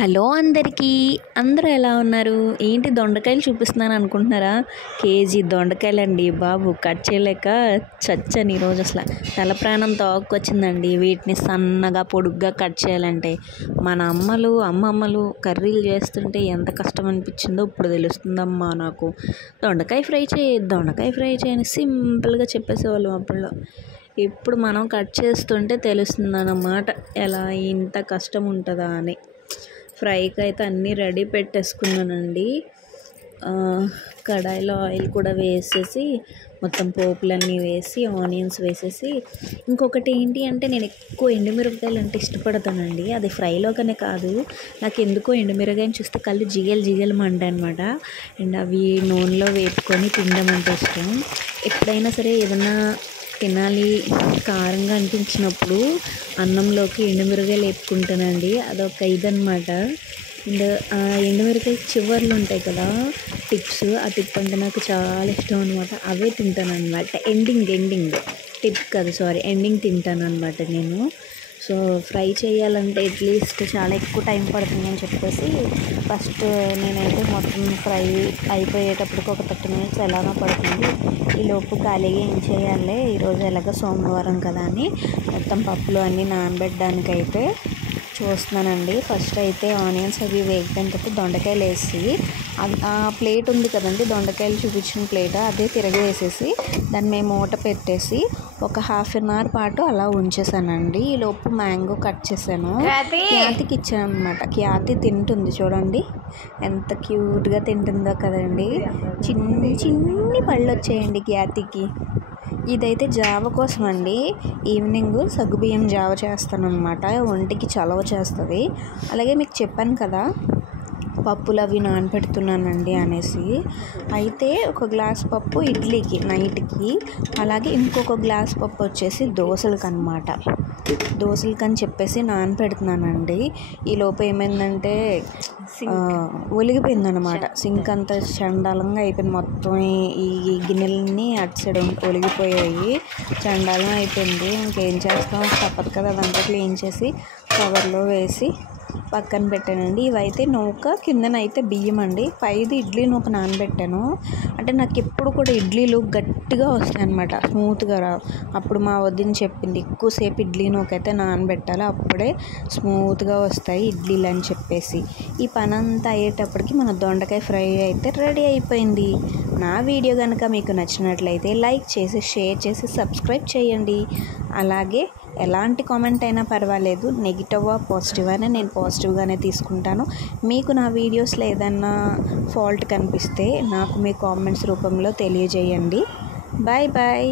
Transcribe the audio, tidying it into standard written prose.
Hello అందరికీ. అందరూ ఎలా ఉన్నారు? ఏంటి దొండకాయలు చూపిస్తున్నాను అనుకుంటున్నారా? కేజీ దొండకాయలండి బాబు. కట్ చేయలేక చచ్చాను ఈరోజు. అసలు తల ప్రాణం తోక్కొచ్చిందండి వీటిని సన్నగా పొడుగ్గా కట్ చేయాలంటే. మన అమ్మమ్మలు కర్రీలు చేస్తుంటే ఎంత కష్టం అనిపించిందో ఇప్పుడు తెలుస్తుందమ్మా నాకు. దొండకాయ ఫ్రై చేయని సింపుల్గా చెప్పేసేవాళ్ళం అప్పట్లో. ఇప్పుడు మనం కట్ చేస్తుంటే తెలుస్తుందన్నమాట ఎలా ఇంత కష్టం ఉంటుందా అని. ఫ్రైకి అయితే అన్నీ రెడీ పెట్టేసుకున్నానండి. కడాయిలో ఆయిల్ కూడా వేసేసి మొత్తం పోపులన్నీ వేసి ఆనియన్స్ వేసేసి, ఇంకొకటి ఏంటి అంటే నేను ఎక్కువ ఎండుమిరపకాయలు అంటే ఇష్టపడతానండి. అది ఫ్రైలోకనే కాదు, నాకు ఎందుకో ఎండుమిరపకాయని చూస్తే కళ్ళు జిగలు మంటాయి అనమాట. అండ్ అవి నూనెలో వేపుకొని తినడం అంటే ఇష్టం. ఎప్పుడైనా సరే ఏదన్నా తినాలి కారంగా అనిపించినప్పుడు అన్నంలోకి ఎండుమిరపకాయలు వేపుకుంటానండి. అదొక ఇదనమాట. అండ్ ఎండుమిరపకాయ చివర్లు ఉంటాయి కదా టిప్స్, ఆ టిప్ అంటే నాకు చాలా ఇష్టం అనమాట. అవే తింటాను అనమాట. ఎండింగ్ టిప్ కాదు సారీ, ఎండింగ్ తింటాను అనమాట నేను. సో ఫ్రై చేయాలంటే అట్లీస్ట్ చాలా ఎక్కువ టైం పడుతుంది అని చెప్పేసి ఫస్ట్ నేనైతే మొత్తం ఫ్రై అయిపోయేటప్పటికి ఒక 30 minutes ఎలానో పడుతుంది. ఈలోపు ఖాళీగా ఏం చేయాలి, ఈరోజు ఎలాగో సోమవారం కదా అని మొత్తం పప్పులు అన్నీ నానబెట్టడానికి అయితే చూస్తున్నానండి. ఫస్ట్ అయితే ఆనియన్స్ అవి వేగిపోయిన తర్వాత దొండకాయలు వేసి, ఆ ప్లేట్ ఉంది కదండి దొండకాయలు చూపించిన ప్లేట్, అదే తిరగవేసేసి దాన్ని మేము మూట పెట్టేసి ఒక 1/2 hour పాటు అలా ఉంచేసానండి. ఈలోపు మ్యాంగో కట్ చేశాను, క్యాతికి ఇచ్చాను అనమాట. క్యాతి తింటుంది చూడండి ఎంత క్యూట్గా తింటుందో కదండి. చిన్ని పళ్ళు వచ్చాయండి క్యాతికి. ఇదైతే జావ కోసం అండి. ఈవినింగ్ సగ్గుబియ్యం జావ చేస్తాను అనమాట, ఒంటికి చలవ చేస్తుంది. అలాగే మీకు చెప్పాను కదా పప్పులు అవి నానబెడుతున్నానండి అనేసి. అయితే ఒక గ్లాస్ పప్పు ఇడ్లీకి నైట్కి, అలాగే ఇంకొక గ్లాస్ పప్పు వచ్చేసి దోశలకు అనమాట. దోశలకని చెప్పేసి నానబెడుతున్నానండి. ఈలోపు ఏమైందంటే ఒలిగిపోయిందనమాట. సింక్ అంతా చండాలంగా అయిపోయింది. మొత్తం ఈ గిన్నెలన్నీ అటు సైడ్ ఒలిగిపోయాయి, చండాలం అయిపోయింది. ఇంకేం చేస్తాం, తప్పదు కదా. అదంతా క్లీన్ చేసి కవర్లో వేసి పక్కన పెట్టానండి. ఇవైతే నూక, కిందనైతే బియ్యం అండి. పైది ఇడ్లీ నూక నానబెట్టాను. అంటే నాకు ఎప్పుడు కూడా ఇడ్లీలు గట్టిగా వస్తాయి అన్నమాట, స్మూత్గా రావు. అప్పుడు మా వదిన చెప్పింది ఎక్కువసేపు ఇడ్లీ నూక అయితే నానబెట్టాలి, అప్పుడే స్మూత్గా వస్తాయి ఇడ్లీలు అని చెప్పేసి. ఈ పని అంతా అయ్యేటప్పటికి మన దొండకాయ ఫ్రై అయితే రెడీ అయిపోయింది. నా వీడియో కనుక మీకు నచ్చినట్లయితే లైక్ చేసి, షేర్ చేసి, సబ్స్క్రైబ్ చేయండి. అలాగే ఎలాంటి కామెంట్ అయినా పర్వాలేదు, నెగిటివా పాజిటివ్ అయినా నేను పాజిటివ్గానే తీసుకుంటాను. మీకు నా వీడియోస్లో ఏదన్నా ఫాల్ట్ కనిపిస్తే నాకు మీ కామెంట్స్ రూపంలో తెలియజేయండి. బాయ్.